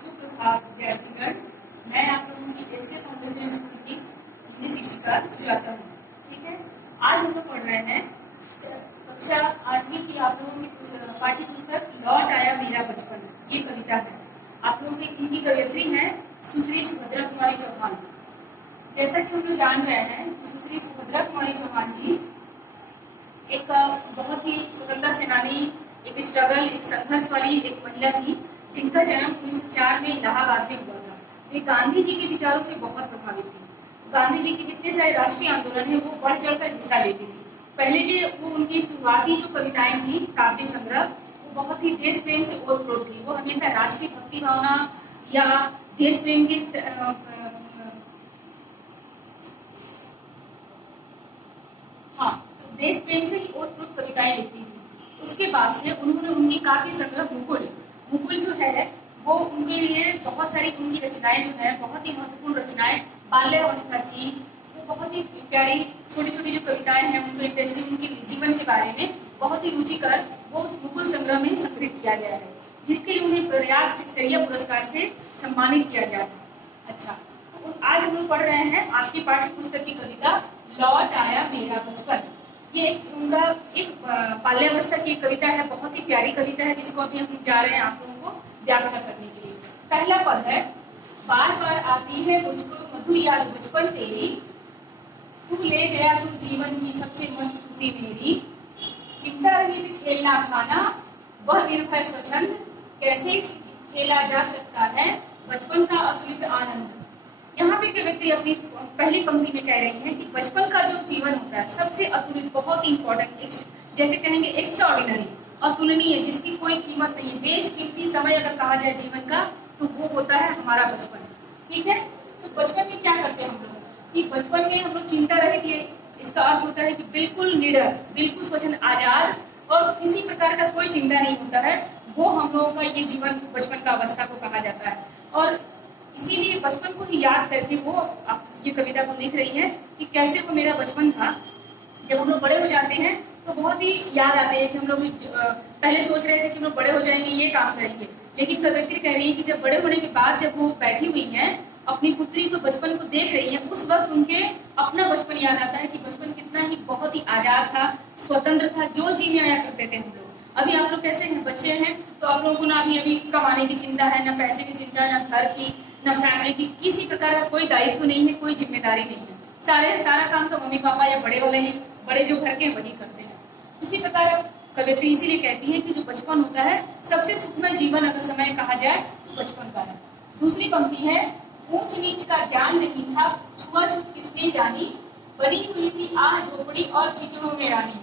सुप्रभात विद्यार्थीगण, मैं आप लोगों की एसके फाउंडेशन स्कूल की हिंदी शिक्षिका सुजाता हूँ। ठीक है, आज हम लोग पढ़ रहे हैं कक्षा 8वीं की आप लोगों की पाठ्य पुस्तक लौट आया मेरा बचपन। ये कविता है। आप लोगों की इनकी कवयित्री हैं सुश्री सुभद्रा कुमारी चौहान। जैसा कि हम लोग जान रहे हैं, सुश्री सुभद्रा कुमारी चौहान जी एक बहुत ही स्वतंत्रता सेनानी, एक स्ट्रगल, एक संघर्ष वाली एक महिला थी, जिनका जन्म 1904 में इलाहाबाद में हुआ था। वे गांधी जी के विचारों से बहुत प्रभावित थी। गांधी जी के जितने सारे राष्ट्रीय आंदोलन है वो बढ़ चढ़कर हिस्सा लेती थी। पहले के वो उनकी शुरुआती जो कविताएं थी, काव्य संग्रह, वो बहुत ही देश प्रेम से ओतप्रोत थी। वो हमेशा राष्ट्रीय भक्ति भावना या देश प्रेम के देश प्रेम से ही ओतप्रोत कविताएं लिखती थी। उसके बाद से उन्होंने उनकी काव्य संग्रह मुकुल जो है वो उनके लिए बहुत सारी उनकी रचनाएं जो है बहुत ही महत्वपूर्ण रचनाएं बाल्यावस्था की। वो बहुत ही प्यारी छोटी छोटी जो कविताएं हैं उनको इंटरेस्टिंग, उनके जीवन के बारे में बहुत ही रुचिकर वो उस मुकुल संग्रह में संकलित किया गया है, जिसके लिए उन्हें प्रयाग शिक्षरिया पुरस्कार से सम्मानित किया गया था। अच्छा, तो आज हम लोग पढ़ रहे हैं आपकी पाठ्य पुस्तक की कविता लौट आया मेरा बचपन। ये उनका एक बाल्यावस्था की कविता है, बहुत ही प्यारी कविता है, जिसको अभी हम जा रहे हैं आप लोगों को व्याख्या करने के लिए। पहला पद है, बार बार आती है मुझको मधुर याद बचपन तेरी, तू ले गया तू जीवन की सबसे मस्त खुशी मेरी, चिंता रहित खेलना खाना वह निर्भय स्वच्छंद, कैसे खेला जा सकता है बचपन का अतुलित आनंद। यहाँ पे कवित्री अपनी पहली पंक्ति में कह रही है कि बचपन का जो जीवन होता है सबसे अतुलित, बहुत इंपॉर्टेंट, जैसे कहेंगे एक्स्ट्राऑर्डिनरी, अतुलनीय, जिसकी कोई कीमत नहीं, बेशकीमती समय अगर कहा जाए जीवन का तो वो होता है हमारा बचपन। ठीक है, तो बचपन में क्या करते हैं हम लोग कि बचपन में हम लोग चिंता रहित, इसका अर्थ होता है कि बिल्कुल निडर, बिल्कुल स्वच्छंद, आजाद और किसी प्रकार का कोई चिंता नहीं होता है, वो हम लोगों का ये जीवन बचपन का अवस्था को कहा जाता है। और इसीलिए बचपन को ही याद करके वो ये कविता को लिख रही है कि कैसे वो मेरा बचपन था। जब हम लोग बड़े हो जाते हैं तो बहुत ही याद आते हैं कि हम लोग पहले सोच रहे थे कि हम लोग बड़े हो जाएंगे, ये काम करेंगे, लेकिन कवित्री कह रही है कि जब बड़े होने के बाद जब वो बैठी हुई हैं अपनी पुत्री को बचपन को देख रही है, उस वक्त उनके अपना बचपन याद आता है कि बचपन कितना ही बहुत ही आजाद था, स्वतंत्र था, जो जीने आया करते थे हम लोग। अभी आप लोग कैसे हैं, बच्चे हैं, तो आप लोगों को ना अभी कमाने की चिंता है, ना पैसे की चिंता है, ना घर की, ना फैमिली की, किसी प्रकार का कोई दायित्व नहीं है, कोई जिम्मेदारी नहीं है। सारा काम तो मम्मी पापा या बड़े वाले हैं, बड़े जो घर के वही करते हैं। इसी प्रकार कवित्री इसीलिए कहती है कि जो बचपन होता है सबसे सुखमय जीवन अगर समय कहा जाए तो बचपन का है। दूसरी पंक्ति है, ऊंच नीच का ज्ञान नहीं था, छुआछूत किसने जानी, बनी हुई थी आह झोपड़ी और चितड़ों में रानी।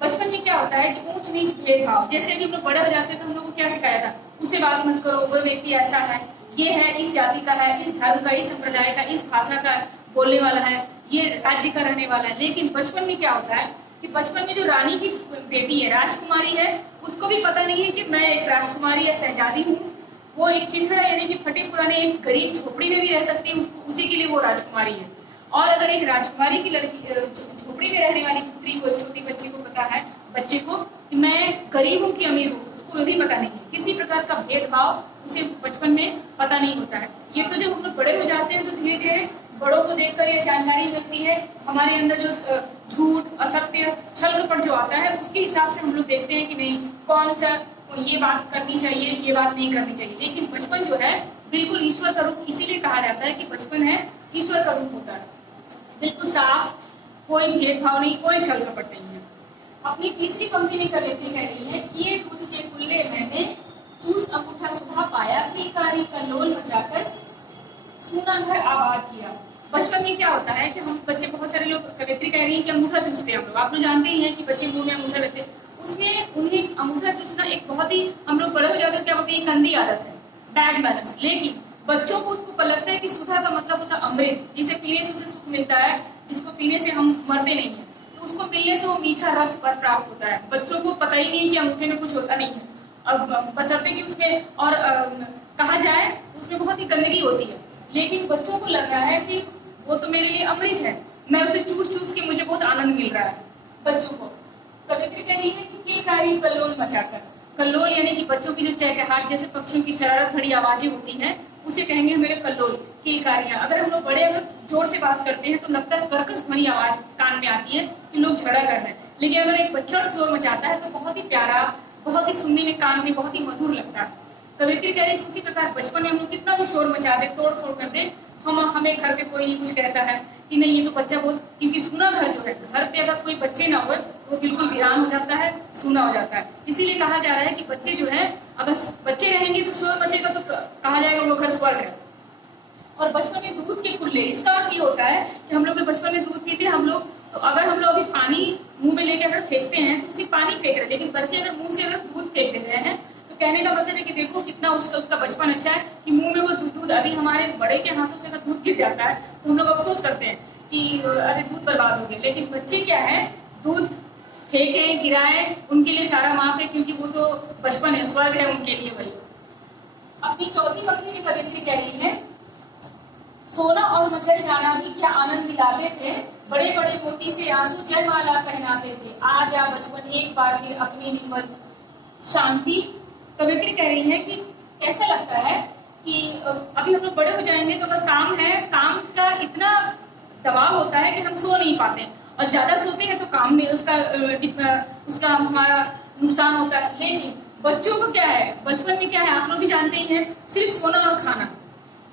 बचपन में क्या होता है कि ऊंच नीच भेदभाव, जैसे कि हम लोग बड़े हो जाते हैं तो हम लोग को क्या सिखाया था, उससे बात मत करो, वो व्यक्ति ऐसा है, ये है, इस जाति का है, इस धर्म का, इस संप्रदाय का, इस भाषा का बोलने वाला है, ये राज्य का रहने वाला है। लेकिन बचपन में क्या होता है कि बचपन में जो रानी की बेटी है, राजकुमारी है, उसको भी पता नहीं है कि मैं एक राजकुमारी या शहजादी हूँ। वो एक चिथड़ा यानी कि फटे पुराने एक गरीब झोपड़ी में भी रह सकती है, उसी के लिए वो राजकुमारी है। और अगर एक राजकुमारी की लड़की झोपड़ी में रहने वाली पुत्री को, छोटी बच्ची को पता है, बच्चे को, कि मैं गरीब हूँ कि अमीर हूँ, उसको भी पता नहीं है। किसी प्रकार का भेदभाव उसे बचपन में पता नहीं होता है। ये तो जब हम लोग बड़े हो जाते हैं तो धीरे धीरे बड़ों को देखकर ये जानकारी मिलती है, हमारे अंदर जो झूठ, असत्य, छल कपट जो आता है उसके हिसाब से हम लोग देखते हैं कि नहीं, कौन सा ये बात करनी चाहिए, ये बात नहीं करनी चाहिए। लेकिन बचपन जो है बिल्कुल ईश्वर का रूप, इसीलिए कहा जाता है कि बचपन है ईश्वर का रूप होता है, बिल्कुल साफ, कोई भेदभाव नहीं, कोई छल कपट नहीं है। अपनी तीसरी पंक्ति में कवित्री कह रही है, किए दूध के कुल्ले मैंने चूस अंगूठा सुधा पाया, कारी कल्लोल मचाकर सूना घर आबाद किया। बचपन में क्या होता है कि हम बच्चे, बहुत सारे लोग, कवित्री कह रही है कि अंगूठा चूसते हैं हम लोग, आप लोग जानते ही हैं कि बच्चे मुंह में अंगूठा रखते हैं, उसमें उन्हें अंगूठा चूसना एक बहुत ही, हम लोग बड़े हो जाते हैं क्या होता है, गंदी आदत है, बैड मैनर्स। लेकिन बच्चों को उसको लगता है कि सुधा का मतलब होता है अमृत, जिसे पीने से उसे सुख मिलता है, जिसको पीने से हम मरते नहीं है, तो उसको पीने से वो मीठा रस पर प्राप्त होता है। बच्चों को पता ही नहीं कि अंगूठे में कुछ होता नहीं है, अब बशर्ते कि उसमें और कहा जाए उसमें बहुत ही गंदगी होती है, लेकिन बच्चों को लग रहा है कि वो तो मेरे लिए अमृत है, मैं उसे चूस चूस के मुझे बहुत आनंद मिल रहा है। बच्चों को कवित्री कह रही है कि कारी कल्लोल मचाकर, कल्लोल यानी कि बच्चों की जो चहचहाट जैसे पक्षियों की शरारत भरी आवाजें होती हैं, उसे कहेंगे मेरे कल्लोल किलकारियां। अगर हम लोग बड़े अगर जोर से बात करते हैं तो लगता है कर्कश भरी आवाज कान में आती है कि लोग झगड़ा कर रहे हैं, लेकिन अगर एक बच्चा शोर मचाता है तो बहुत ही प्यारा, बहुत ही सुनने में कान में बहुत ही मधुर लगता है। कवित्री कह रही है कि उसी प्रकार बचपन में हम लोग कितना भी शोर मचा दे, तोड़ फोड़ कर दे, हमें घर पे कोई नहीं कुछ कहता है कि नहीं ये तो बच्चा बहुत, क्योंकि सूना घर जो है, घर पे अगर कोई बच्चे ना हो तो बिल्कुल वीरान हो जाता है, सूना हो जाता है। इसीलिए कहा जा रहा है कि बच्चे जो है, अगर बच्चे रहेंगे तो शोर मचेगा तो कहा जाएगा वो घर स्वर्ग है। और बचपन में दूध के कुल्ले, इसका अर्थ ये होता है कि हम लोग बचपन में दूध पीते हम लोग, तो अगर हम लोग अभी पानी मुंह में लेके अगर फेंकते हैं तो उसी पानी फेंक रहे, लेकिन बच्चे अगर मुंह से अगर दूध फेंक दे रहे हैं तो कहने का मतलब है कि देखो कितना उसका बचपन अच्छा है कि मुंह में वो दूध। अभी हमारे बड़े के हाथों से अगर दूध गिर जाता है तो हम लोग अफसोस करते हैं कि अरे दूध बर्बाद हो गया, लेकिन बच्चे क्या है, दूध फेंके गिराए उनके लिए सारा माफ है, क्योंकि वो तो बचपन है, स्वर्ग है उनके लिए वही। अपनी चौथी पंक्ति में कवित्री कह रही है, सोना और मचल जाना भी क्या आनंद दिलाते थे, बड़े बड़े मोती से आंसू जयमाला पहनाते थे, आ जा बचपन एक बार फिर अपनी निर्मल शांति। कवित्री कह रही है कि कैसा लगता है कि अभी हम लोग बड़े हो जाएंगे तो अगर काम है, काम का इतना दबाव होता है कि हम सो नहीं पाते, और ज्यादा सोते हैं तो काम में उसका हमारा नुकसान होता है। लेकिन बच्चों को क्या है, बचपन में क्या है आप लोग भी जानते ही हैं, सिर्फ सोना और खाना,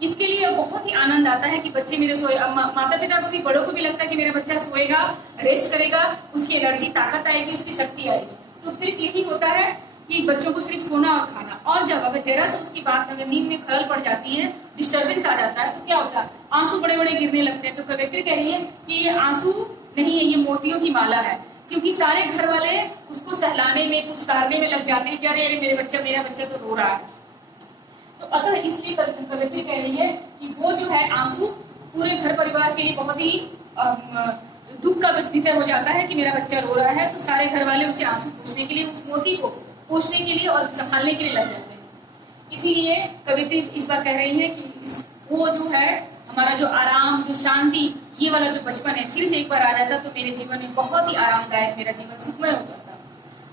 इसके लिए बहुत ही आनंद आता है कि बच्चे मेरे सोए। माता पिता को भी, बड़ों को भी लगता है कि मेरा बच्चा सोएगा, रेस्ट करेगा, उसकी एनर्जी, ताकत आएगी, उसकी शक्ति आएगी। तो सिर्फ यही होता है कि बच्चों को सिर्फ सोना और खाना। और जब अगर जरा से उसकी बात अगर नींद में खलल पड़ जाती है, डिस्टर्बेंस आ जाता है, तो क्या होता है, आंसू बड़े बड़े गिरने लगते हैं। तो कवित्री कह रही है कि ये आंसू नहीं है, ये मोतियों की माला है, क्योंकि सारे घर वाले उसको सहलाने में, पुचकारने में लग जाते हैं कि अरे मेरा बच्चा तो रो रहा है। तो अतः इसलिए कवित्री कह रही है कि वो जो है आंसू पूरे घर परिवार के लिए बहुत ही दुख का विषय हो जाता है कि मेरा बच्चा रो रहा है, तो सारे घर वाले उसे आंसू पोंछने के लिए, उस मोती को पोंछने के लिए और संभालने के लिए लग जाते हैं। इसीलिए कवित्री इस बार कह रही है कि वो जो है हमारा जो आराम, जो शांति, ये वाला जो बचपन है फिर से एक बार आ जाता तो मेरे जीवन में बहुत ही आरामदायक, मेरा जीवन सुखमय हो जाता।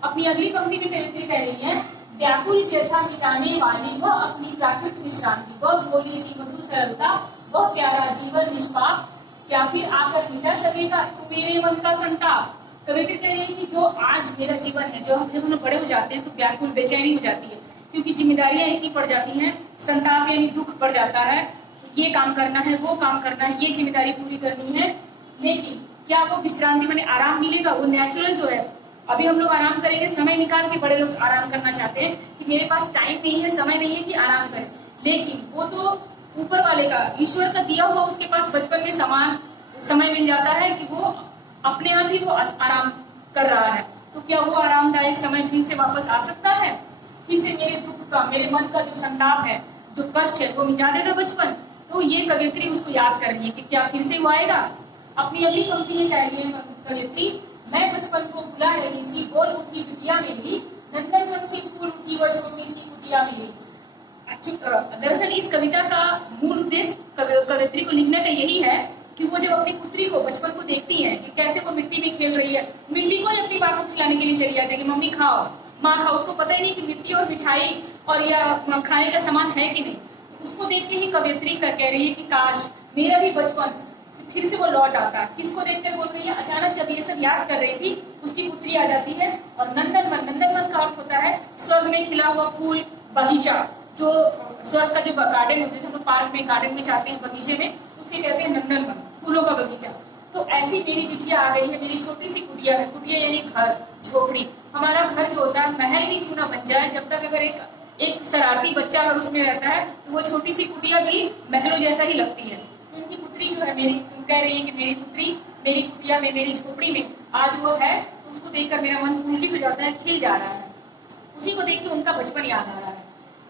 अपनी अगली पंक्ति में कवित्री कह रही है, व्याकुल व्यथा मिटाने वाली वह अपनी प्राकृतिक विश्रांति, वह भोली सी मधुर सरलता, वह प्यारा जीवन निष्पाप, क्या फिर आकर मिटा सकेगा तू मेरे मन का संताप। कवित्री कह रही है कि जो आज मेरा जीवन है, जब हम लोग बड़े हो जाते हैं तो व्याकुल बेचैनी हो जाती है, क्योंकि जिम्मेदारियां इतनी पड़ जाती हैं, संताप यानी दुख पड़ जाता है, ये काम करना है, वो काम करना है, ये जिम्मेदारी पूरी करनी है। लेकिन क्या वो विश्रांति माने आराम मिलेगा, वो नेचुरल जो है, अभी हम लोग आराम करेंगे, समय निकाल के बड़े लोग आराम करना चाहते हैं कि मेरे पास टाइम नहीं है, समय नहीं है कि आराम करें, लेकिन वो तो ऊपर वाले का, ईश्वर का दिया हुआ उसके पास बचपन में समान समय मिल जाता है कि वो अपने आप ही वो आराम कर रहा है। तो क्या वो आरामदायक समय फिर से वापस आ सकता है, फिर से मेरे दुख का, मेरे मन का जो संताप है, जो कष्ट है, वो मिटा देगा बचपन। तो ये कवित्री उसको याद कर रही है कि क्या फिर से वो आएगा। अपनी अगली पंक्ति में कह रही है कवित्री, मैं बचपन को भुला रही थी, बोल उठी बिटिया मेरी, नंदन वन सी फूल उठी वह छोटी सी कुटिया मेरी। दरअसल इस कविता का मूल उद्देश्य कवित्री को लिखने का यही है कि वो जब अपनी पुत्री को बचपन को देखती है कि कैसे वो मिट्टी में खेल रही है, मिट्टी को ही अपनी माँ को खिलाने के लिए चली जाती है कि मम्मी खाओ, माँ खाओ, उसको पता ही नहीं कि मिट्टी और मिठाई और या खाने का सामान है कि नहीं। तो उसको देख के ही कवित्री का कह रही है कि काश मेरा भी बचपन फिर से वो लौट आता। किसको देखकर बोल रही है, अचानक जब ये सब याद कर रही थी उसकी पुत्री आ जाती है। और नंदनवन का अर्थ होता है स्वर्ग में खिला हुआ फूल, बगीचा, जो स्वर्ग का जो गार्डन होता है, हम लोग पार्क में, गार्डन में जाते हैं, बगीचे में, उसके कहते हैं नंदनवन, फूलों का बगीचा। तो ऐसी मेरी बिटिया आ गई है, मेरी छोटी सी कुटिया है, कुटिया यानी घर, झोपड़ी। हमारा घर जो होता है महल भी क्यों ना बन जाए, जब तक अगर एक शरारती बच्चा अगर उसमें रहता है तो वो छोटी सी कुटिया भी महलों जैसा ही लगती है। इनकी पुत्री जो है मेरी, कह रही है कि मेरी पुत्री मेरी कुटिया में, मेरी झोपड़ी में आज वो है, तो उसको देखकर मेरा मन पुलकित हो जाता है, खिल जा रहा है, उसी को देख के उनका बचपन याद आ रहा है।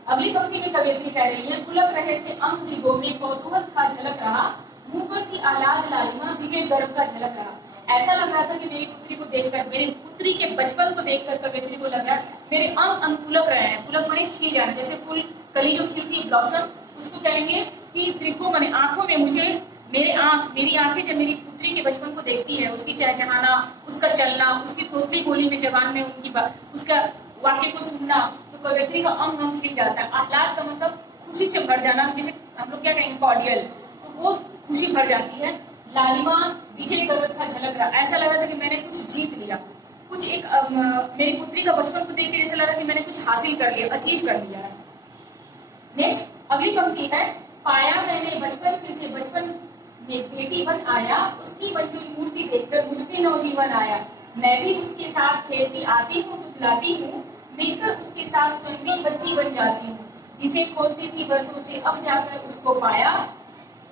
अगली पंक्ति में कवित्री कह रही है, पुलक रहे थे अंग त्रिगो में, कौतूहल था झलक रहा, मुंह पर थी आलाद लालिमा, विजय गर्व का झलक रहा। ऐसा लग रहा था कि मेरी पुत्री को देखकर, मेरी पुत्री के बचपन को देखकर कवित्री को लग रहा है मेरे अंग अंग पुलक रहे हैं। पुलक माने खिल जाना, जैसे फूल कली जो खिलती है, ब्लॉसम, उसको कहेंगे कि त्रिको माने आंखों में, मुझे मेरी आंखें जब मेरी पुत्री के बचपन को देखती है, उसकी चहचहाना, उसका चलना, उसकी तोतली बोली में, जबान में उनकी उसका वाक्य को सुनना तो कवयित्री का अंग अंग खिल जाता है। आह्लाद का मतलब खुशी से भर जाना, जिसे हम लोग क्या कहेंगे कॉर्डियल, तो वो खुशी भर जाती है। लालिमा विजय गर्व था झलक रहा, ऐसा लग रहा था कि मैंने कुछ जीत लिया, कुछ एक मेरी पुत्री का बचपन को देख के ऐसा लग रहा कि मैंने कुछ हासिल कर लिया, अचीव कर लिया है। नेक्स्ट अगली पंक्ति है, पाया मैंने बचपन फिर से, बचपन में बेटी बन आया, उसकी मंजूर मूर्ति देखकर मुझ में नौजीवन आया। मैं भी उसके साथ खेलती आती हूँ, तुतलाती हूँ, मिलकर उसके साथ स्वयं भी बच्ची बन जाती हूँ। जिसे खोजती थी वर्षों से अब जाकर उसको पाया,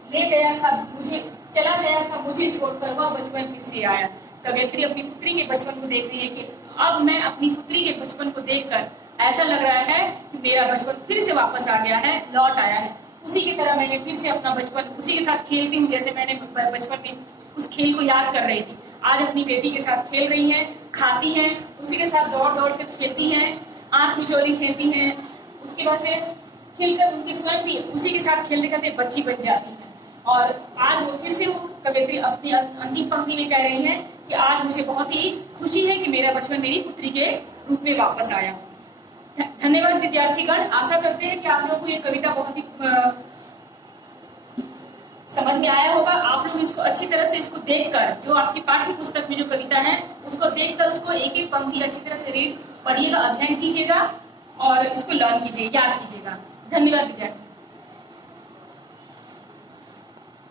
ले गया था मुझे, चला गया था मुझे छोड़कर, वह बचपन फिर से आया। कवयित्री अपनी पुत्री के बचपन को देख रही है कि अब मैं अपनी पुत्री के बचपन को देखकर ऐसा लग रहा है कि मेरा बचपन फिर से वापस आ गया है, लौट आया है। उसी की तरह मैंने फिर से अपना बचपन उसी के साथ खेलती हूँ, जैसे मैंने बचपन में उस खेल को याद कर रही थी। आज अपनी बेटी के साथ खेल रही हैं, खाती हैं, उसी के साथ दौड़ दौड़ कर खेलती हैं, आंख मिचौली खेलती हैं, उसके बाद से खेलकर उनकी स्वयं भी उसी के साथ खेलते खेलते बच्ची बन जाती है। और आज वो फिर से वो कवयित्री अपनी अंतिम पंक्ति में कह रही है कि आज मुझे बहुत ही खुशी है कि मेरा बचपन मेरी पुत्री के रूप में वापस आया। धन्यवाद विद्यार्थीगण, आशा करते हैं कि आप लोगों को ये कविता बहुत ही समझ में आया होगा। आप लोग इसको अच्छी तरह से इसको देखकर, जो आपकी पाठ्य पुस्तक में जो कविता है उसको देखकर उसको एक एक पंक्ति अच्छी तरह से पढ़िएगा, अध्ययन कीजिएगा और इसको लर्न कीजिए, याद कीजिएगा। धन्यवाद विद्यार्थी।